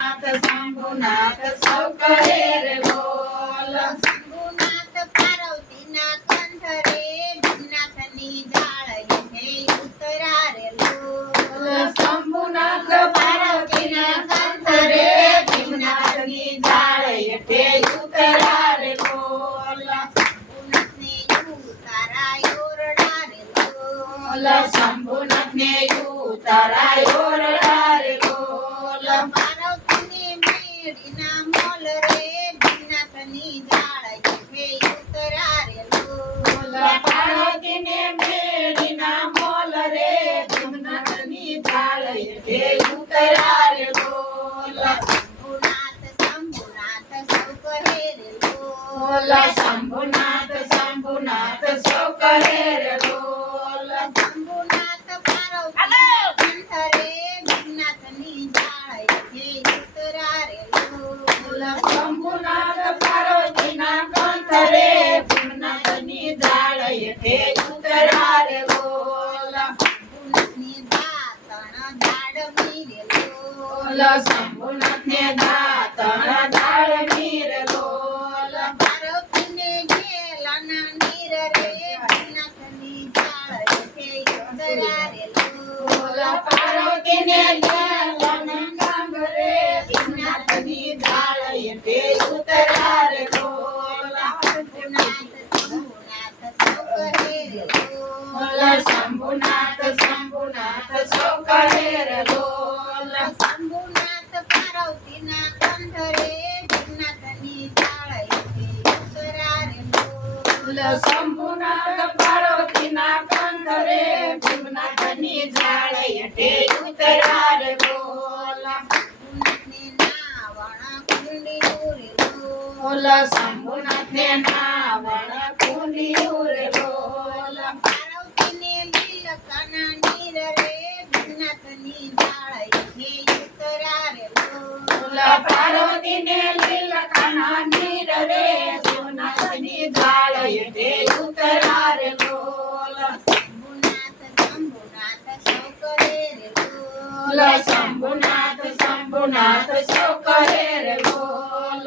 શંભુનાથ સૌ કહે રે બોલ. શંભુનાથ પાર્વતીના કંઠ રે ભીમનાથની જાળ હેઠે ઉતરા રે લોલ. શંભુનાથ પાર્વતીના કંઠ રે ભીમનાથની જાળ હેઠે ઉતરા રે બોલ. શંભુનાથને ઉતારાયો રડા રે લોલ. શંભુનાથને ઉતારાયો રડા રે બોલ. પાર્વતીને મેળીના મોલ રે ભીમનાથની જાળ હેઠે ઉતરા રે લોલ. પાર્વતીને મેળીના મોલ રે ભીમનાથની જાળ હેઠે ઉતરા રે બોલ. શંભુનાથ શંભુનાથ સૌ કહે રે લોલ. શંભુનાથ શંભુનાથ સૌ કહે રે બોલ. શંભુનાથ પાર્વતીના કંઠ રે ભીમનાથની જાળ હેઠે ઉતરા રે લોલ. શંભુનાથ પાર્વતીના કંઠ રે ભીમનાથની જાળ હેઠે ઉતરા રે બોલ. શંભુનાથની દાતણ દાડમી રે લોલ. શંભુનાથને દાતણ દાળમી રે બોલ. પાર્વતીને ઘેલાના નીર રે ભીમનાથની જાળ હેઠે ઉતરા રે લોલ. પાર્વતીને ગેલાના ગાંગ રે ભીમનાથની જાળ હેઠે ઉતરા રે બોલ. શંભુનાથ શંભુનાથ સૌ કહે રે લોલ. શંભુનાથ શંભુનાથ સૌ કહે રે બોલ. શંભુનાથ પાર્વતીના કંઠ રે ભીમનાથની જાળ હેઠે ઉતરા રે લોલ. શંભુનાથ પાર્વતીના કંઠ રે ભીમનાથની જાળ હેઠે ઉતરા રે બોલ. શંભુનાથને નાવણ કુંડિયું રે લોલ. શંભુનાથને નાવણ કુંડિયું રે બોલ. પાર્વતીને લીલકાના નીર રે ભીમનાથની જાળ હેઠે ઉતરા રે લોલ. પાર્વતીને લીલકાના નીર રે ભીમનાથની જાળ હેઠે ઉતરા રે બોલ. શંભુનાથ શંભુનાથ સૌ કહે રે લોલ. શંભુનાથ શંભુનાથ સૌ કહે રે બોલ.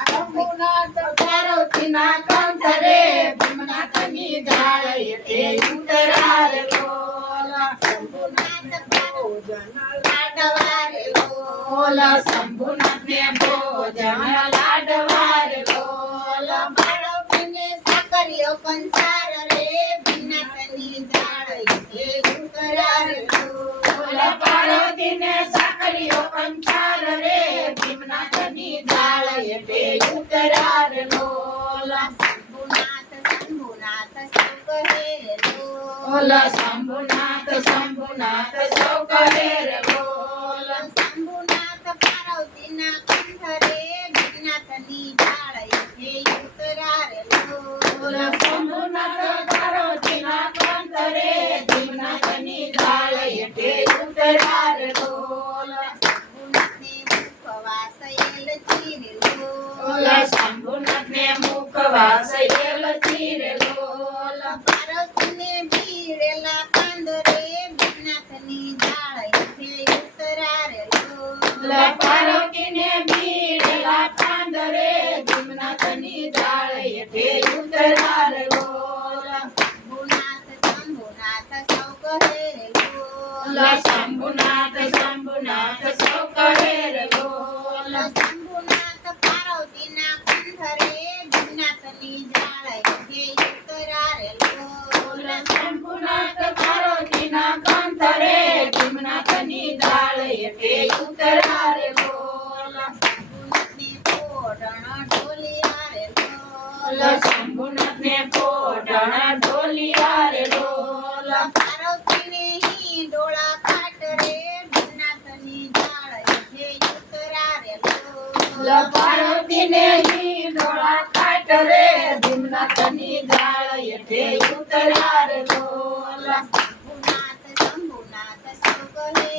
શંભુનાથ પાર્વતીના કંઠ રે ભીમનાથની જાળ હેઠે ઉતરા રે બોલ. શંભુનાથ ભોજન લાડવા રે લોલ. શંભુનાથને ભોજન લાડવા રે બોલ. પાર્વતીને સાકરિયો કંસાર રે ભીમનાથની જાળ હેઠે ઉતરા રે લોલ. પાર્વતીને સાકરિયો કંસાર રે ભીમનાથની જાળ હેઠે ઉતરા રે બોલ. શંભુનાથ શંભુનાથ સૌ કહે રે લોલ. શંભુનાથ શંભુનાથ સૌ કહે રે બોલ. શંભુનાથ પાર્વતીના કંઠ રે ભીમનાથની જાળ હેઠે ઉતરા રે લોલ. શંભુનાથ પાર્વતીના કંઠ રે ભીમનાથની જાળ હેઠે ઉતરા રે બોલ. શંભુનાથને મુખવાસયેલ ચીરે લોલ. શંભુનાથને મુખવાસ એલ ચીરે બોલ. પાર્વતીને ભીડેલા કાંદ રે ભીમનાથની જાળ હેઠે ઉતરા રે લોલ. પાર્વતીને ભીડેલા કાંદ રે ભીમનાથની જાળ હેઠે ઉતરા રે બોલ. શંભુનાથ શંભુનાથ સૌ કહે રે લોલ. શંભુનાથ શંભુનાથ સૌ કહે રે બોલ. શંભુનાથ પાર્વતીના કંઠ રે ભીમનાથની જાળ હેઠે ઉતરા રે લોલ. શંભુનાથ પાર્વતીના કંઠ રે ભીમનાથની જાળ હેઠે ઉતરા રે બોલ. શંભુનાથને પોઢણ ઢોલિયા રે લોલ. શંભુનાથને પોઢણ ઢોલિયા રે બોલ. પાર્વતીને હિંડોળા ખાટ રે ભીમનાથની જાળ હેઠે ઉતરા રે લોલ. પાર્વતીને હિંડોળા ખાટ રે ભીમનાથની જાળ હેઠે ઉતરા રે બોલ. શંભુનાથ શંભુનાથ સૌ કહે રે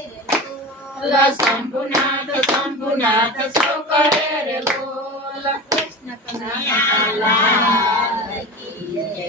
લોલ. શંભુનાથ શંભુનાથ સૌ કહે રે બોલ. કૃષ્ણ કનૈયા લાલ કી જય.